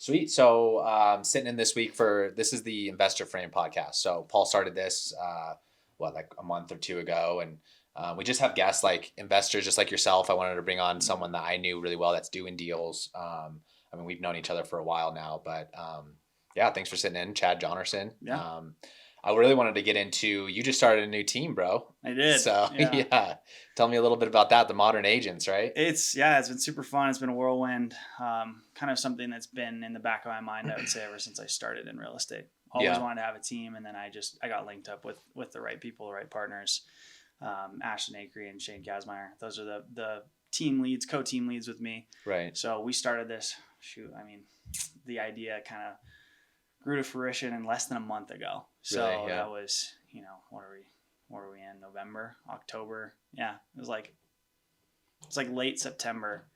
Sweet. So sitting in this week this is the Investor Frame podcast. So Paul started this, like a month or two ago. And we just have guests like investors, just like yourself. I wanted to bring on someone that I knew really well that's doing deals. We've known each other for a while now, but yeah, thanks for sitting in, Chad Johnerson. Yeah. I really wanted to get into, you just started a new team, bro. I did. So yeah. Tell me a little bit about that, the Modern Agents, right? It's been super fun. It's been a whirlwind. Kind of something that's been in the back of my mind, I would say, ever since I started in real estate. Always wanted to have a team, and then I got linked up with the right people, the right partners. Ashton Akery and Shane Kazmaier. Those are the team leads, co-team leads with me. Right. So we started this. The idea kind of grew to fruition in less than a month ago. So really? Yeah. that was, what are we in? November, October? Yeah, it was like late September,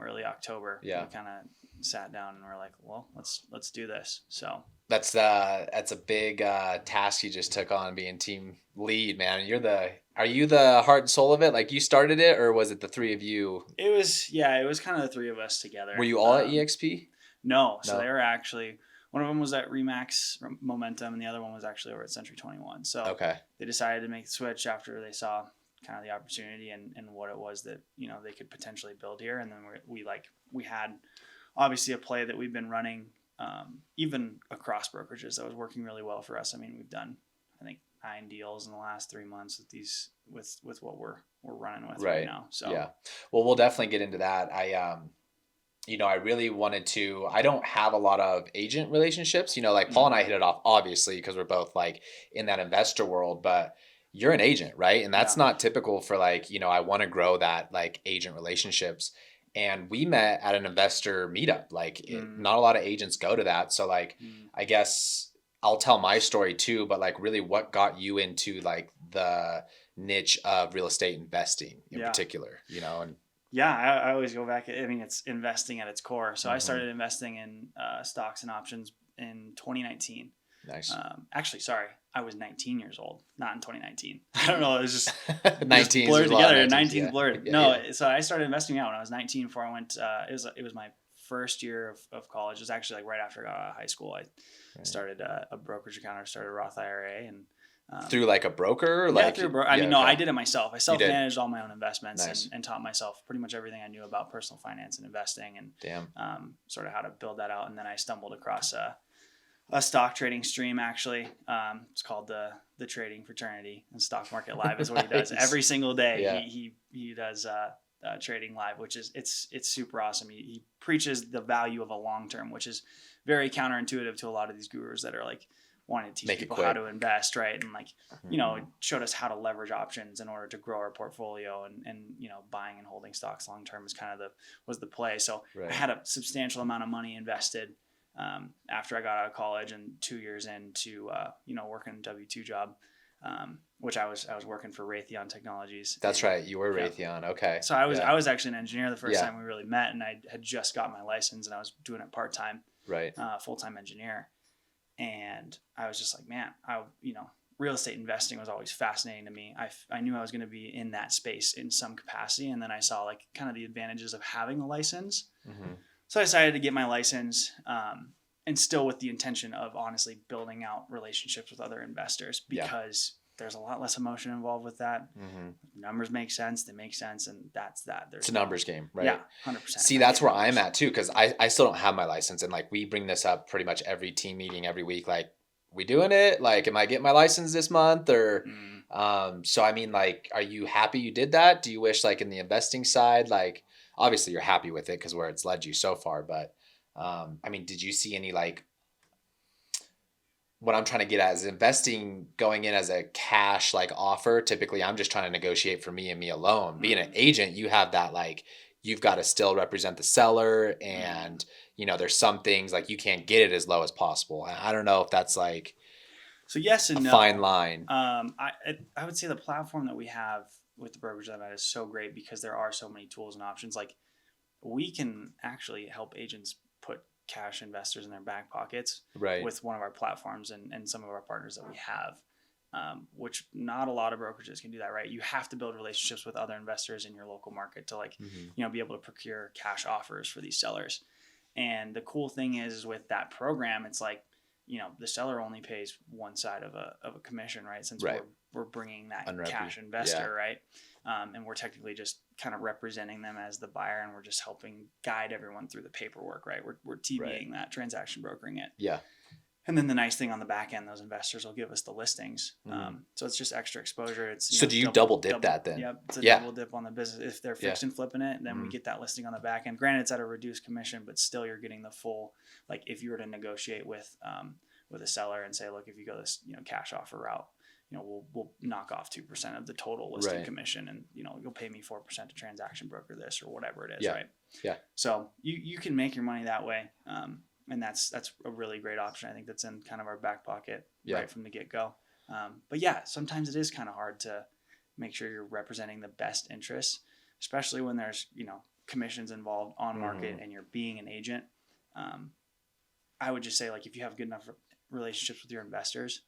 early October. Yeah. We kind of sat down and we're like, well, let's do this. So that's a big task you just took on, being team lead, man. Are you the heart and soul of it? Like, you started it, or was it the three of you? It was kind of the three of us together. Were you all at EXP? No. So they were actually, one of them was at Remax Momentum, and the other one was actually over at Century 21. So okay. They decided to make the switch after they saw kind of the opportunity and what it was that, they could potentially build here. And then we had obviously a play that we've been running, even across brokerages, that was working really well for us. We've done, I think, 9 deals in the last 3 months with what we're running with right now. So yeah, well, we'll definitely get into that. I really wanted to, I don't have a lot of agent relationships, like Paul and I hit it off, obviously, because we're both like in that investor world, but you're an agent, right? And that's not typical for I want to grow that like agent relationships. And we met at an investor meetup, not a lot of agents go to that. So I guess I'll tell my story too, but really what got you into the niche of real estate investing in particular, and yeah, I always go back. It's investing at its core. So I started investing in stocks and options in 2019. Nice. Actually, sorry, I was 19 years old, not in 2019. I don't know. It was just 19 blurred together. 19 blurred. Yeah, no, yeah. So I started investing out when I was 19. Before I went, it was my first year of college. It was actually right after I got out of high school. I started a brokerage account. I started a Roth IRA and. Through a broker? Through a broker. I did it myself. I self-managed all my own investments. Nice. and taught myself pretty much everything I knew about personal finance and investing and sort of how to build that out. And then I stumbled across a stock trading stream, actually. It's called the Trading Fraternity, and Stock Market Live is what he does every single day. Yeah. He does trading live, which is it's super awesome. He preaches the value of a long term, which is very counterintuitive to a lot of these gurus that are wanting to teach people how to invest, right? And showed us how to leverage options in order to grow our portfolio, and buying and holding stocks long term is kind of was the play. So I had a substantial amount of money invested after I got out of college, and 2 years into working a W-2 job, which I was working for Raytheon Technologies. That's right, you were Raytheon. Okay. So I was actually an engineer the first time we really met, and I had just got my license, and I was doing it part time, full-time engineer. And I was just like, man, real estate investing was always fascinating to me. I knew I was going to be in that space in some capacity. And then I saw kind of the advantages of having a license. Mm-hmm. So I decided to get my license, and still with the intention of honestly building out relationships with other investors, because there's a lot less emotion involved with that. Mm-hmm. Numbers make sense. They make sense. And that's that. It's a numbers game, right? Yeah, 100%. See, that's where I'm at too, because I still don't have my license. And we bring this up pretty much every team meeting every week. We doing it? Am I getting my license this month? Or, so are you happy you did that? Do you wish in the investing side, obviously you're happy with it because where it's led you so far, but did you see any what I'm trying to get at is investing going in as a cash offer. Typically I'm just trying to negotiate for me and me alone. Mm-hmm. Being an agent, you have that you've got to still represent the seller, and there's some things you can't get it as low as possible. I don't know if that's so yes and no. Fine line. I would say the platform that we have with the brokerage that is so great because there are so many tools and options. We can actually help agents put cash investors in their back pockets with one of our platforms and some of our partners that we have, which not a lot of brokerages can do that, right? You have to build relationships with other investors in your local market to be able to procure cash offers for these sellers. And the cool thing is with that program, it's like, the seller only pays one side of a commission, right? Since we're bringing that cash investor, right? And we're technically just kind of representing them as the buyer, and we're just helping guide everyone through the paperwork, right? We're TBAing that, transaction brokering it. Yeah. And then the nice thing on the back end, those investors will give us the listings. So it's just extra exposure. So do you double dip that then? Yep. It's a double dip on the business. If they're fixed and flipping it, then we get that listing on the back end. Granted, it's at a reduced commission, but still you're getting the full, like if you were to negotiate with a seller and say, look, if you go this, cash offer route, we'll knock off 2% of the total listing commission, and you'll pay me 4% to transaction broker this or whatever it is, right? Yeah. So you can make your money that way. And that's a really great option. I think that's in kind of our back pocket right from the get-go. But yeah, sometimes it is kind of hard to make sure you're representing the best interests, especially when there's, commissions involved on market and you're being an agent. I would just say, like, if you have good enough relationships with your investors,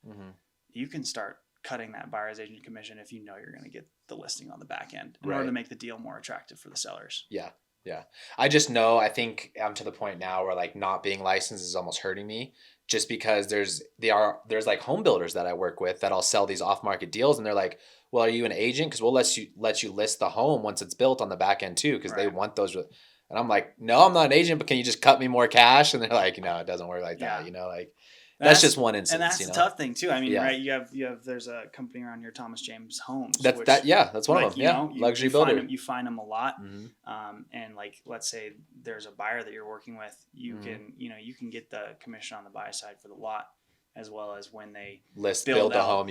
you can start cutting that buyer's agent commission if you're going to get the listing on the back end in order to make the deal more attractive for the sellers. Yeah. Yeah. I just know, I think I'm to the point now where like not being licensed is almost hurting me, just because there's like home builders that I work with that I'll sell these off market deals, and they're like, well, are you an agent? Cause we'll let you list the home once it's built on the back end too. Cause they want those. And I'm like, no, I'm not an agent, but can you just cut me more cash? And they're like, no, it doesn't work like that. Like that's just one instance. And that's the tough thing too. I mean, right. You have, there's a company around here, Thomas James Homes. That's one of them. Yeah. Luxury builder. You find them a lot. And like, let's say there's a buyer that you're working with, you can get the commission on the buy side for the lot, as well as when they build out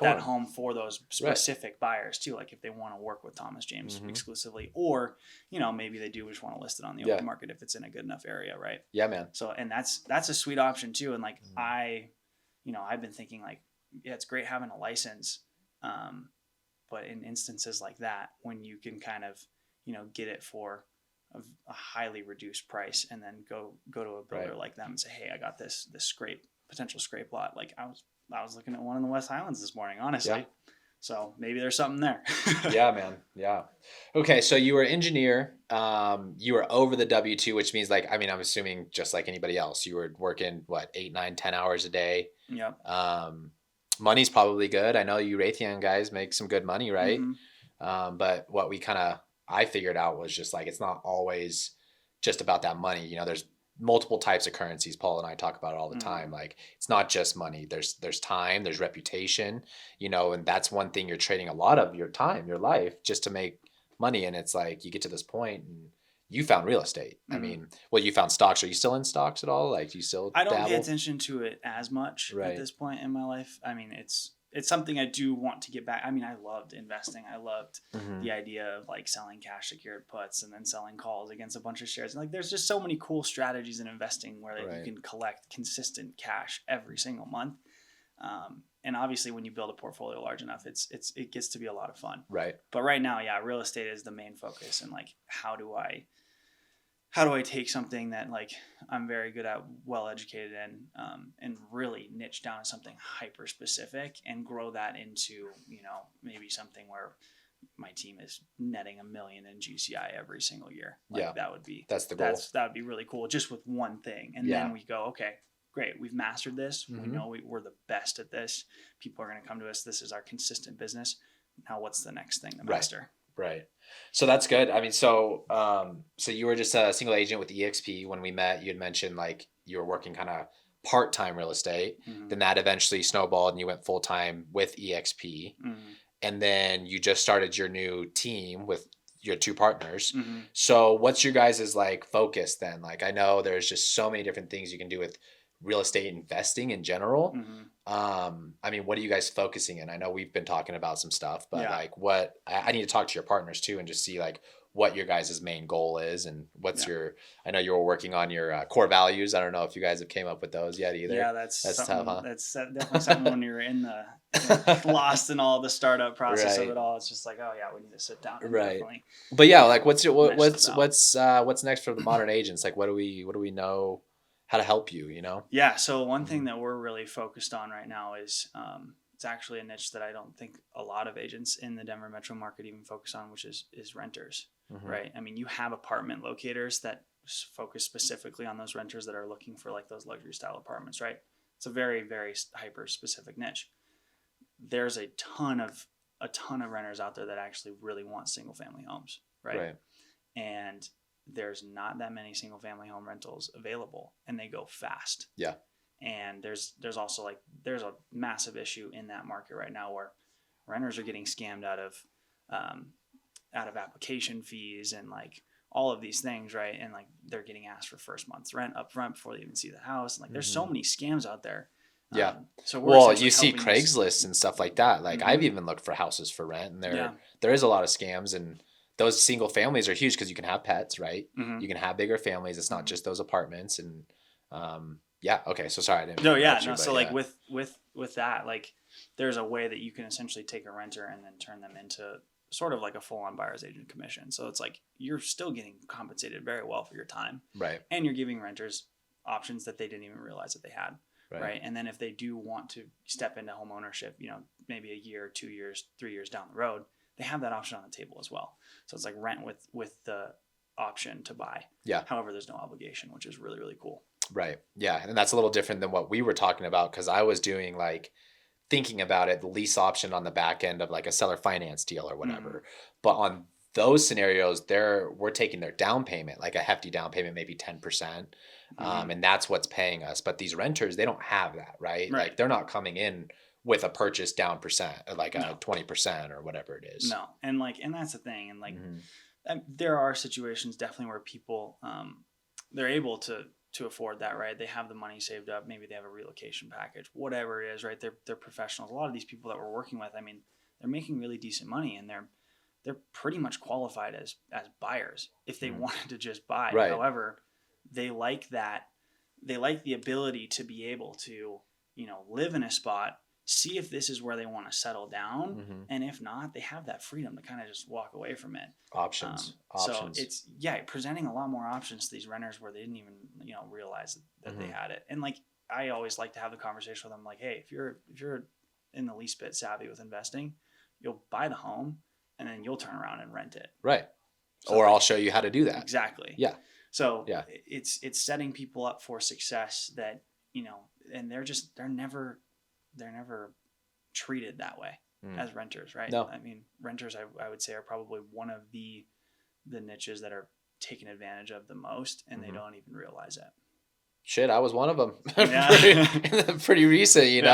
that home for those specific buyers too. Like if they want to work with Thomas James exclusively, or, maybe they do just want to list it on the open market if it's in a good enough area. Right. Yeah, man. So, and that's a sweet option too. And like, I've been thinking like, yeah, it's great having a license. But in instances like that, when you can kind of, get it for a highly reduced price, and then go to a builder like them and say, hey, I got this potential scrape lot. Like I was looking at one in the West Highlands this morning, honestly. Yeah. So maybe there's something there. Yeah, man. Yeah. Okay. So you were an engineer. You were over the W-2, which means like, I mean, I'm assuming just like anybody else, you were working 8, 9, 10 hours a day. Yep. Money's probably good. I know you Raytheon guys make some good money, right? But what I figured out was just like, it's not always just about that money. There's multiple types of currencies. Paul and I talk about it all the time. Like it's not just money. There's time, there's reputation, and that's one thing you're trading a lot of your time, your life, just to make money. And it's like, you get to this point and you found real estate. I mean, you found stocks. Are you still in stocks at all? Like, do you still I don't pay attention to it as much at this point in my life. I mean, it's something I do want to get back. I mean, I loved investing. I loved the idea of like selling cash secured puts and then selling calls against a bunch of shares. And like, there's just so many cool strategies in investing where you can collect consistent cash every single month. And obviously when you build a portfolio large enough, it gets to be a lot of fun. Right. But right now, real estate is the main focus. And like, how do I take something that like I'm very good at, well educated in, and really niche down to something hyper specific and grow that into, maybe something where my team is netting $1 million in GCI every single year. Like that's the goal. That would be really cool, just with one thing. And then we go, okay, great. We've mastered this. We know we're the best at this. People are going to come to us. This is our consistent business. Now what's the next thing to master? Right. So that's good. I mean, so you were just a single agent with EXP when we met. You had mentioned like you were working kind of part-time real estate. Then that eventually snowballed and you went full-time with EXP. And then you just started your new team with your 2 partners. So what's your guys' like focus then? Like, I know there's just so many different things you can do with real estate investing in general. I mean, what are you guys focusing in? I know we've been talking about some stuff, but like I need to talk to your partners too and just see like what your guys' main goal is and what's I know you were working on your core values. I don't know if you guys have came up with those yet either. Yeah, that's tough, huh? That's definitely something when you're in the lost in all the startup process of it all. It's just like, oh yeah, we need to sit down. And definitely. But yeah, like what's next for the modern agents? Like what do we know how to help you, Yeah. So one thing that we're really focused on right now is, it's actually a niche that I don't think a lot of agents in the Denver metro market even focus on, which is renters, right? I mean, you have apartment locators that focus specifically on those renters that are looking for like those luxury style apartments, right? It's a very, very hyper specific niche. There's a ton of renters out there that actually really want single family homes, right? And there's not that many single family home rentals available, and they go fast. Yeah. And there's also like, there's a massive issue in that market right now where renters are getting scammed out of application fees and like all of these things, right? And like they're getting asked for first month's rent up front before they even see the house. And like there's so many scams out there. Yeah. So well, you see Craigslist and stuff like that. Like I've even looked for houses for rent, and there is a lot of scams, and those single families are huge because you can have pets, right? You can have bigger families. It's not just those apartments. And okay. So sorry, I didn't. So like with that, like there's a way that you can essentially take a renter and then turn them into sort of like a full-on buyer's agent commission. So it's like you're still getting compensated very well for your time, right? And you're giving renters options that they didn't even realize that they had. Right. And then if they do want to step into home ownership, maybe a year, 2 years, 3 years down the road, they have that option on the table as well. So it's like rent with the option to buy. Yeah. However, there's no obligation, which is really, really cool. Right. Yeah. And that's a little different than what we were talking about, because I was doing like thinking about it, the lease option on the back end of like a seller finance deal or whatever. But on those scenarios, we're taking their down payment, like a hefty down payment, maybe 10%. And that's what's paying us. But these renters, they don't have that, right? Like they're not coming in with a purchase down percent, like a 20% or whatever it is. No. And that's the thing. And like, there are situations definitely where people, they're able to afford that, right? They have the money saved up. Maybe they have a relocation package, whatever it is, right? They're professionals. A lot of these people that we're working with, I mean, they're making really decent money, and they're pretty much qualified as buyers if they wanted to just buy. Right. However, they like that. They like the ability to be able to, live in a spot, see if this is where they want to settle down. And if not, they have that freedom to kind of just walk away from it. Options. So it's, presenting a lot more options to these renters where they didn't even, realize that they had it. And like, I always like to have the conversation with them. Like, hey, if you're in the least bit savvy with investing, you'll buy the home and then you'll turn around and rent it. Right. So or I'll show you how to do that. Exactly. Yeah. So it's setting people up for success that, and they're never treated that way as renters, right? No. I mean, renters, I would say, are probably one of the niches that are taken advantage of the most, and they don't even realize it. Shit, I was one of them. pretty recent,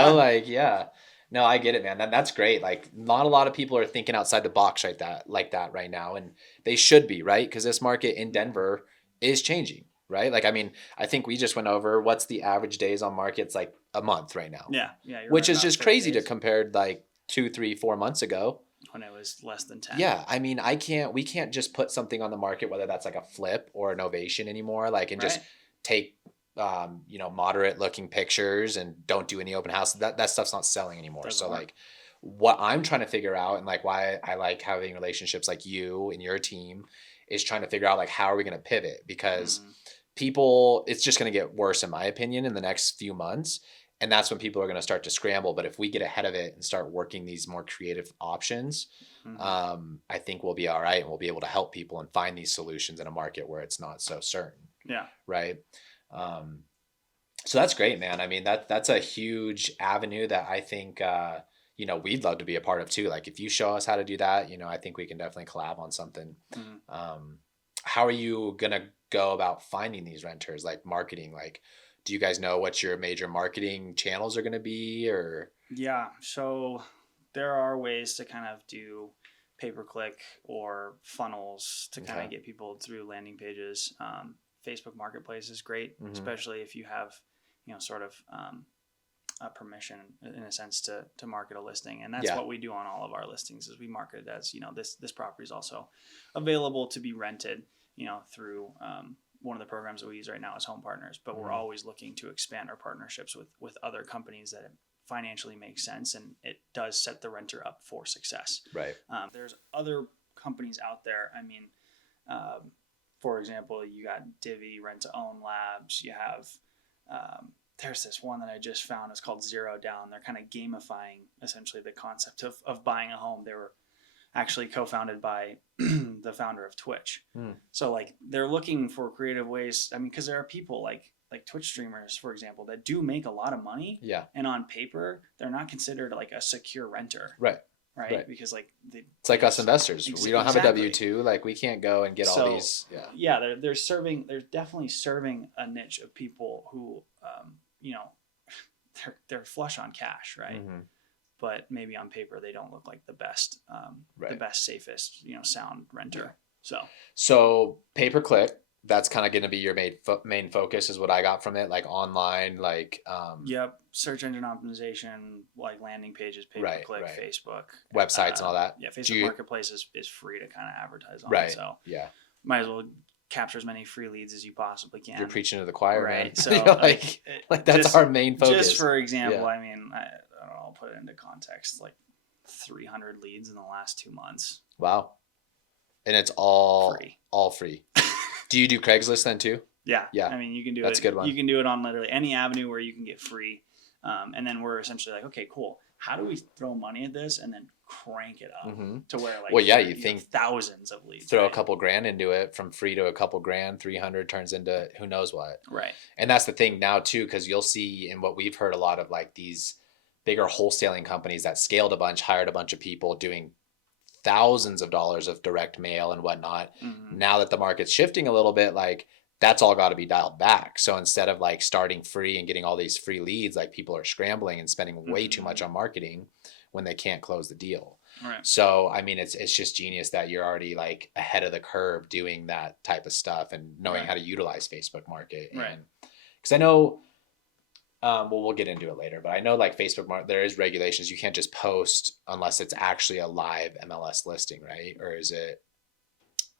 No, I get it, man. That's great. Like, not a lot of people are thinking outside the box like that right now, and they should be, right? Because this market in Denver is changing, right? Like, I mean, I think we just went over what's the average days on market. It's like a month right now. Yeah, which is just crazy to compare like 2, 3, 4 months ago when it was less than 10. Yeah, I mean, we can't just put something on the market, whether that's like a flip or an ovation anymore, like, and just take moderate looking pictures and don't do any open house. That stuff's not selling anymore. Doesn't work. Like, what I'm trying to figure out, and like why I like having relationships like you and your team, is trying to figure out like how are we going to pivot, because people, it's just going to get worse in my opinion in the next few months, and that's when people are going to start to scramble. But if we get ahead of it and start working these more creative options, I think we'll be all right, and we'll be able to help people and find these solutions in a market where it's not so certain. Yeah. Right. So that's great, man. I mean, that's a huge avenue that I think, we'd love to be a part of too. Like, if you show us how to do that, I think we can definitely collab on something. How are you going to go about finding these renters, like marketing? Like, do you guys know what your major marketing channels are going to be, or? Yeah. So there are ways to kind of do pay-per-click or funnels to kind of get people through landing pages. Facebook Marketplace is great, especially if you have, sort of a permission in a sense to market a listing. And that's what we do on all of our listings, is we market it as, this property is also available to be rented, through one of the programs that we use right now is Home Partners. But we're always looking to expand our partnerships with other companies that financially make sense, and it does set the renter up for success. Right. There's other companies out there. I mean, for example, you got Divvy, Rent to Own Labs. You have, there's this one that I just found. It's called Zero Down. They're kind of gamifying essentially the concept of buying a home. They were actually co-founded by the founder of Twitch. So like they're looking for creative ways. I mean, because there are people like Twitch streamers, for example, that do make a lot of money. Yeah. And on paper, they're not considered like a secure renter. Right. Right. Because like it's like us investors. We don't have a W-2. Like we can't go and get all these. Yeah. They're definitely serving a niche of people who, you know, they're flush on cash. Right. Mm-hmm. But maybe on paper they don't look like the best, the best, safest, you know, sound renter. So pay-per-click, that's kind of going to be your main focus, is what I got from it. Like online, like yep, search engine optimization, like landing pages, pay-per-click, Facebook, websites, and all that. Yeah, Facebook Marketplace is free to kind of advertise on. Right. So yeah, might as well capture as many free leads as you possibly can. You're preaching to the choir, right? Man. So like that's just, our main focus. Just for example, I mean, I'll put it into context, like 300 leads in the last 2 months. Wow. And it's all free. Do you do Craigslist then too? Yeah. I mean, you can do That's it. A good one. You can do it on literally any avenue where you can get free. And then we're essentially like, okay, cool. How do we throw money at this and then crank it up to where like, you think thousands of leads, throw a couple grand into it, from free to a couple grand, 300 turns into who knows what. Right. And that's the thing now too, 'cause you'll see in what we've heard a lot of like these bigger wholesaling companies that scaled a bunch, hired a bunch of people doing thousands of dollars of direct mail and whatnot. Mm-hmm. Now that the market's shifting a little bit, like that's all got to be dialed back. So instead of like starting free and getting all these free leads, like people are scrambling and spending way too much on marketing when they can't close the deal. Right. So, I mean, it's just genius that you're already like ahead of the curve doing that type of stuff and knowing how to utilize Facebook Market. Right. And because I know, we'll get into it later, but I know like Facebook Market, there is regulations. You can't just post unless it's actually a live MLS listing, right? Or is it?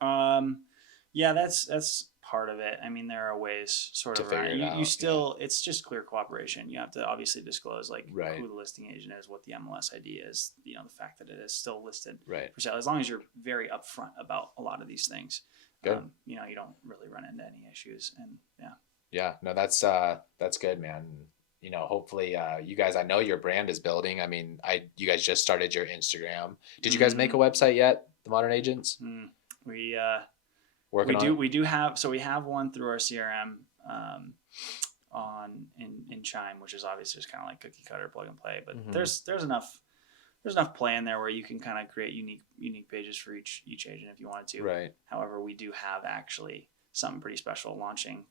Yeah, that's part of it. I mean, there are ways sort of around it. You still, it's just clear cooperation. You have to obviously disclose like who the listing agent is, what the MLS ID is, you know, the fact that it is still listed for sale. As long as you're very upfront about a lot of these things, you know, you don't really run into any issues. And yeah, no, that's good, man. You know, hopefully, you guys, I know your brand is building. I mean, you guys just started your Instagram. Did you guys make a website yet? The Modern Agents? We do have, so we have one through our CRM, in Chime, which is obviously just kind of like cookie cutter plug and play, but there's enough play in there where you can kind of create unique pages for each agent if you wanted to. Right. However, we do have actually something pretty special launching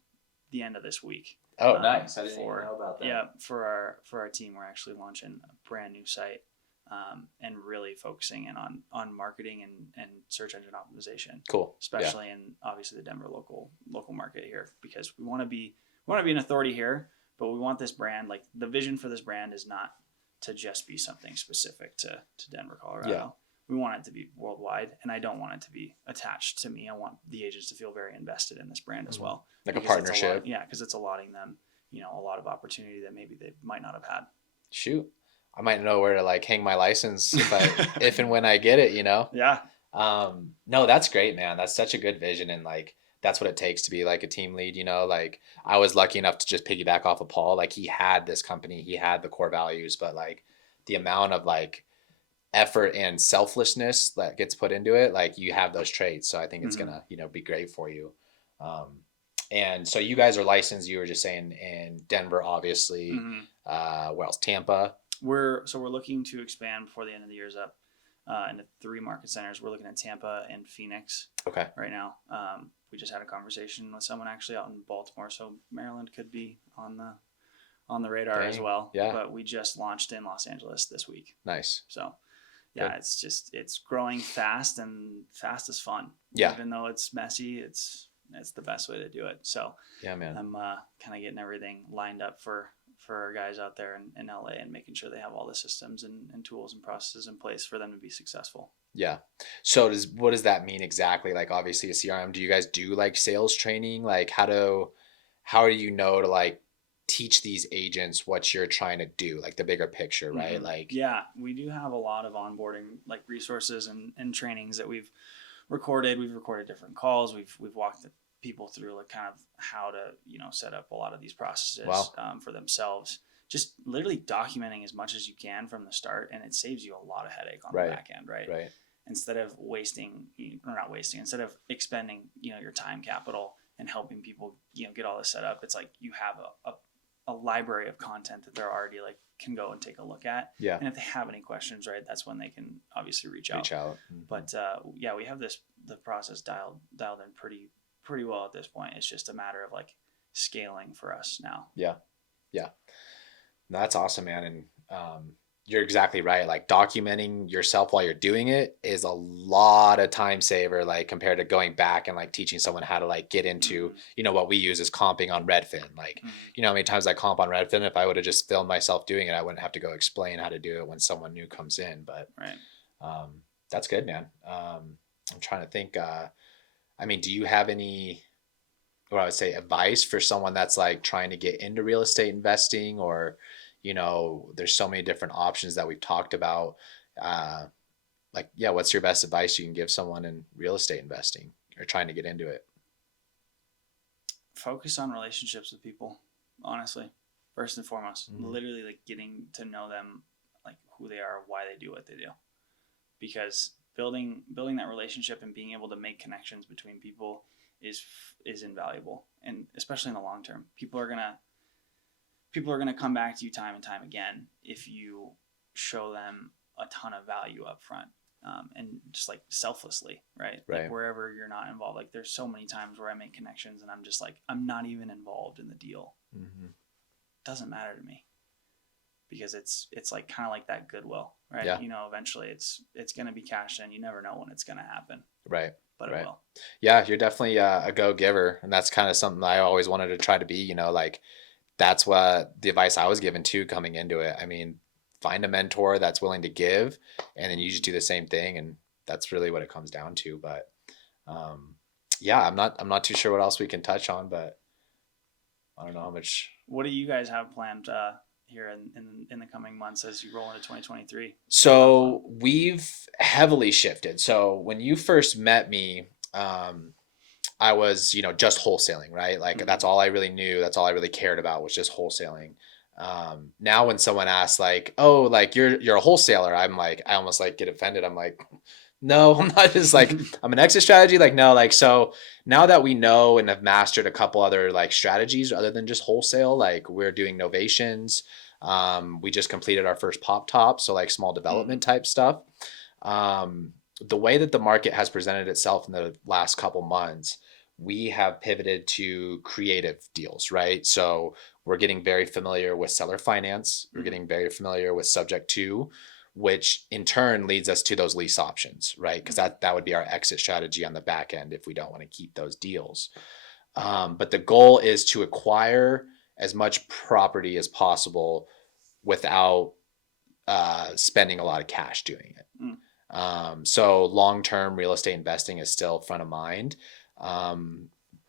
the end of this week. Oh, nice. I didn't even know about that. Yeah, for our team, we're actually launching a brand new site, and really focusing in on marketing and search engine optimization. Cool. Especially in obviously the Denver local market here, because we want to be an authority here, but we want this brand, like the vision for this brand is not to just be something specific to Denver, Colorado. Yeah. We want it to be worldwide, and I don't want it to be attached to me. I want the agents to feel very invested in this brand as well. Like a partnership. Because it's allotting them, you know, a lot of opportunity that maybe they might not have had. Shoot. I might know where to like hang my license if and when I get it, you know? Yeah. No, that's great, man. That's such a good vision. And like, that's what it takes to be like a team lead, you know? Like I was lucky enough to just piggyback off of Paul. Like he had this company, he had the core values, but like the amount of like effort and selflessness that gets put into it, like you have those traits. So I think it's gonna, you know, be great for you. And so you guys are licensed, you were just saying, in Denver, obviously. Where else? Tampa. We're looking to expand before the end of the year's up into 3 market centers. We're looking at Tampa and Phoenix. Okay. Right now. We just had a conversation with someone actually out in Baltimore, so Maryland could be on the radar as well. Yeah. But we just launched in Los Angeles this week. Nice. So yeah, it's growing fast, and fast is fun. Yeah. Even though it's messy, it's the best way to do it. So yeah, man. I'm kind of getting everything lined up for our guys out there in LA, and making sure they have all the systems and tools and processes in place for them to be successful. Yeah. So what does that mean exactly? Like obviously a CRM, do you guys do like sales training? Like how do you know to like teach these agents what you're trying to do, like the bigger picture, right? Like, yeah, we do have a lot of onboarding like resources and trainings that we've recorded. We've recorded different calls. We've walked the people through like kind of how to, you know, set up a lot of these processes for themselves. Just literally documenting as much as you can from the start, and it saves you a lot of headache on the back end, right? Right. instead of instead of expending, your time capital and helping people, get all this set up, it's like you have a library of content that they're already like can go and take a look at. Yeah. And if they have any questions, right, that's when they can obviously reach out. Mm-hmm. But we have the process dialed in pretty well at this point. It's just a matter of like scaling for us now. Yeah. Yeah. No, that's awesome, man. And you're exactly right. Like documenting yourself while you're doing it is a lot of time saver, like compared to going back and like teaching someone how to like get into, what we use is comping on Redfin. Like, how many times I comp on Redfin, if I would have just filmed myself doing it, I wouldn't have to go explain how to do it when someone new comes in. But that's good, man. I'm trying to think, do you have any, what I would say, advice for someone that's like trying to get into real estate investing, or, there's so many different options that we've talked about. What's your best advice you can give someone in real estate investing or trying to get into it? Focus on relationships with people, honestly, first and foremost. Literally like getting to know them, like who they are, why they do what they do. Because building that relationship and being able to make connections between people is invaluable, and especially in the long term. People are gonna come back to you time and time again if you show them a ton of value up front, and just like selflessly, right? Like wherever you're not involved. Like there's so many times where I make connections and I'm just like, I'm not even involved in the deal. Doesn't matter to me, because it's like kind of like that goodwill, right? Yeah. Eventually it's gonna be cashed in. You never know when it's gonna happen. Right. But it will. Yeah, you're definitely a go-giver, and that's kind of something I always wanted to try to be. Like that's what the advice I was given too coming into it. Find a mentor that's willing to give, and then you just do the same thing, and that's really what it comes down to. But I'm not too sure what else we can touch on, but I don't know how much. What do you guys have planned here in the coming months as you roll into 2023? So we've heavily shifted. So when you first met me, I was, just wholesaling, right? Like that's all I really knew. That's all I really cared about was just wholesaling. Now when someone asks like, oh, like you're a wholesaler, I'm like, I almost like get offended. I'm like, no, I'm not. Just like, I'm an exit strategy. Like, no, like, so now that we know and have mastered a couple other like strategies other than just wholesale, like we're doing novations. We just completed our first pop top. So like small development type stuff. The way that the market has presented itself in the last couple months, we have pivoted to creative deals, right? So we're getting very familiar with seller finance. We're getting very familiar with subject to, which in turn leads us to those lease options, right? Because that would be our exit strategy on the back end if we don't want to keep those deals. But the goal is to acquire as much property as possible without spending a lot of cash doing it. So long-term real estate investing is still front of mind.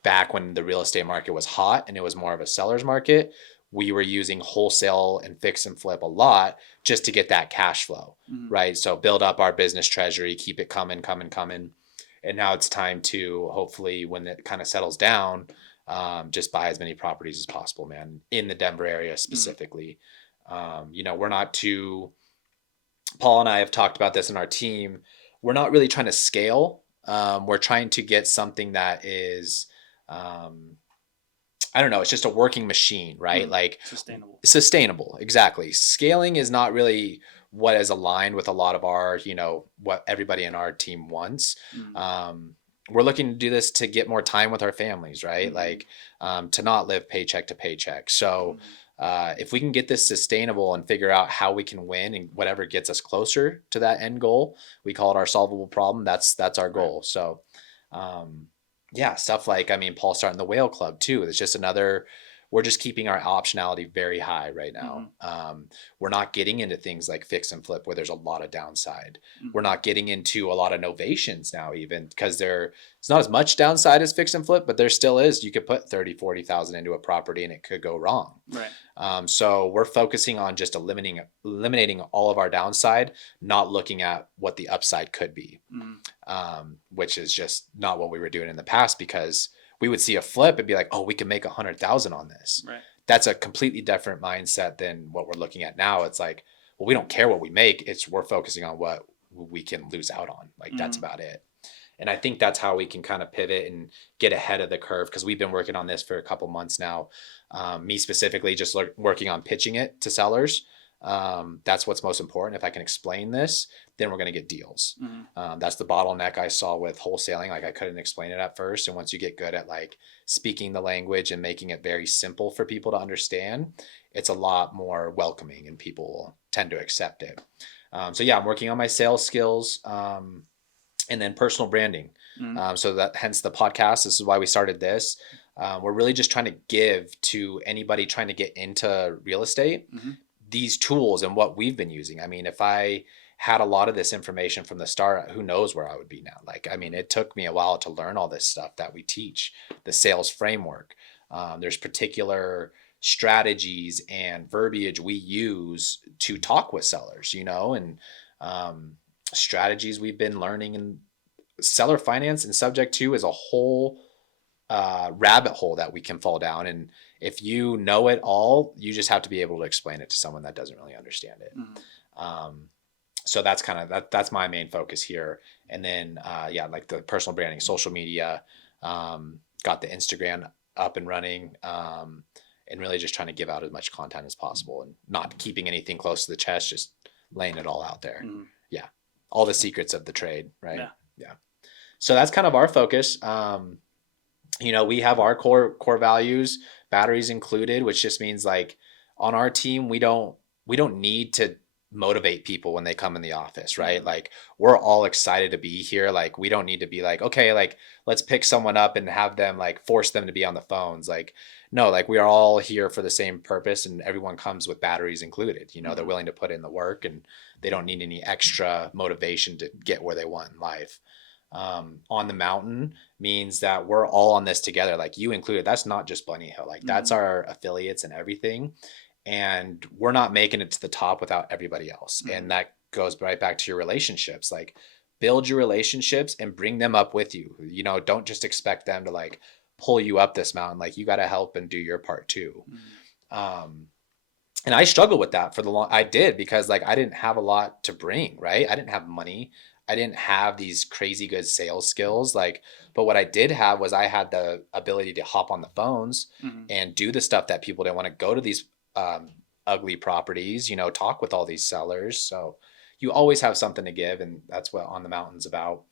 Back when the real estate market was hot and it was more of a seller's market, we were using wholesale and fix and flip a lot just to get that cash flow, right? So build up our business treasury, keep it coming. And now it's time to hopefully, when it kind of settles down, just buy as many properties as possible, man, in the Denver area specifically. We're not too, Paul and I have talked about this in our team. We're not really trying to scale. We're trying to get something that is, I don't know, it's just a working machine, right? Like sustainable. Exactly. Scaling is not really what is aligned with a lot of our, what everybody in our team wants. We're looking to do this to get more time with our families, right? Like, to not live paycheck to paycheck. So, if we can get this sustainable and figure out how we can win and whatever gets us closer to that end goal, we call it our solvable problem. That's our goal. So, stuff like, Paul starting the whale club too. It's just we're just keeping our optionality very high right now. We're not getting into things like fix and flip where there's a lot of downside. We're not getting into a lot of novations now, even because it's not as much downside as fix and flip, but there still is. You could put 30, 40,000 into a property and it could go wrong. Right. So we're focusing on just eliminating all of our downside, not looking at what the upside could be, which is just not what we were doing in the past, because we would see a flip and be like, oh, we can make 100,000 on this. Right. That's a completely different mindset than what we're looking at now. It's like, well, we don't care what we make. We're focusing on what we can lose out on. Like that's about it. And I think that's how we can kind of pivot and get ahead of the curve, because we've been working on this for a couple months now. Me specifically, just working on pitching it to sellers. That's what's most important. If I can explain this, then we're going to get deals. That's the bottleneck I saw with wholesaling. Like I couldn't explain it at first. And once you get good at like speaking the language and making it very simple for people to understand, it's a lot more welcoming and people will tend to accept it. So yeah, I'm working on my sales skills. And then personal branding. So that hence the podcast. This is why we started this. We're really just trying to give to anybody trying to get into real estate these tools and what we've been using. I mean, if I had a lot of this information from the start, who knows where I would be now? Like, I mean, it took me a while to learn all this stuff that we teach, the sales framework. There's particular strategies and verbiage we use to talk with sellers, you know, and strategies we've been learning. And seller finance and subject to is a whole rabbit hole that we can fall down. And if you know it all, you just have to be able to explain it to someone that doesn't really understand it. So that's kind of that's my main focus here. And then yeah, like the personal branding, social media, got the Instagram up and running, and really just trying to give out as much content as possible and not keeping anything close to the chest, just laying it all out there. Yeah. All the secrets of the trade, right? Yeah. So that's kind of our focus. You know, we have our core values, batteries included, which just means like on our team, we don't need to motivate people when they come in the office, right? Like we're all excited to be here. Like we don't need to be like, okay, like let's pick someone up and have them like force them to be on the phones. Like, no, like we are all here for the same purpose and everyone comes with batteries included. You know, they're willing to put in the work and they don't need any extra motivation to get where they want in life. On the mountain means that we're all on this together, like you included. That's not just Bunny Hill, like that's our affiliates and everything, and we're not making it to the top without everybody else. And that goes right back to your relationships. Like build your relationships and bring them up with you. You know, don't just expect them to like pull you up this mountain. Like you got to help and do your part too. And I struggled with that I did, because like I didn't have a lot to bring, right? I didn't have money. I didn't have these crazy good sales skills. Like, but what I did have was I had the ability to hop on the phones and do the stuff that people didn't want to go to these ugly properties, you know, talk with all these sellers. So you always have something to give. And that's what On the Mountain's about.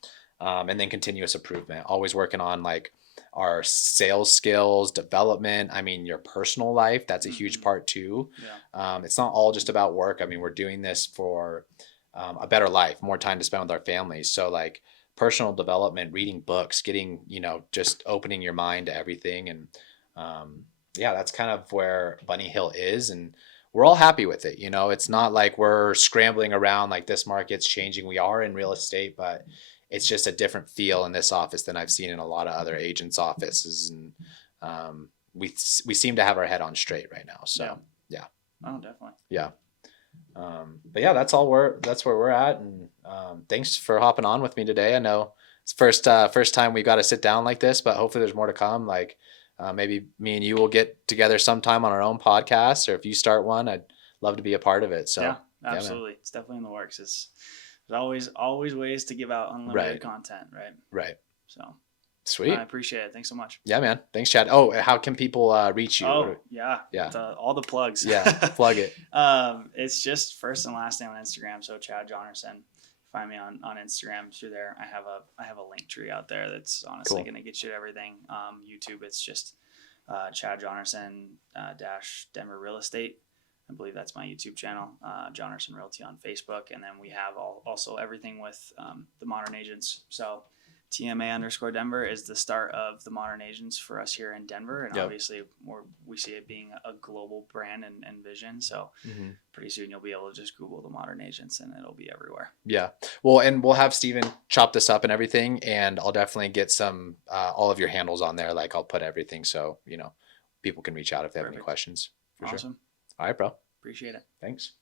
And then continuous improvement, always working on like our sales skills, development. I mean, your personal life, that's a huge part too. It's not all just about work. I mean, we're doing this for a better life, more time to spend with our families. So like personal development, reading books, getting, you know, just opening your mind to everything. And yeah, that's kind of where Bunny Hill is. And we're all happy with it. You know, it's not like we're scrambling around like this market's changing. We are in real estate, but it's just a different feel in this office than I've seen in a lot of other agents' offices. And we seem to have our head on straight right now. So yeah. Oh, definitely. Yeah. But yeah, that's where we're at. And thanks for hopping on with me today. I know it's first time we got to sit down like this, but hopefully there's more to come. Like maybe me and you will get together sometime on our own podcast, or if you start one, I'd love to be a part of it. So yeah, absolutely. It's definitely in the works. There's always ways to give out unlimited content. Right. So sweet. I appreciate it. Thanks so much. Yeah, man. Thanks, Chad. Oh, how can people reach you? Oh, yeah. All the plugs. Yeah, plug it. It's just first and last name on Instagram. So Chad Johnerson. Find me on Instagram through there. I have a link tree out there that's honestly going to get you to everything. YouTube, it's just Chad Johnerson dash Denver Real Estate. I believe that's my YouTube channel. Johnerson Realty on Facebook, and then we have also everything with the Modern Agents. So TMA_Denver is the start of the Modern Agents for us here in Denver. And obviously we see it being a global brand and vision. So pretty soon you'll be able to just Google the Modern Agents and it'll be everywhere. Yeah. Well, and we'll have Steven chop this up and everything. And I'll definitely get some, all of your handles on there. Like I'll put everything so, you know, people can reach out if they have any questions. For awesome. Sure. All right, bro. Appreciate it. Thanks.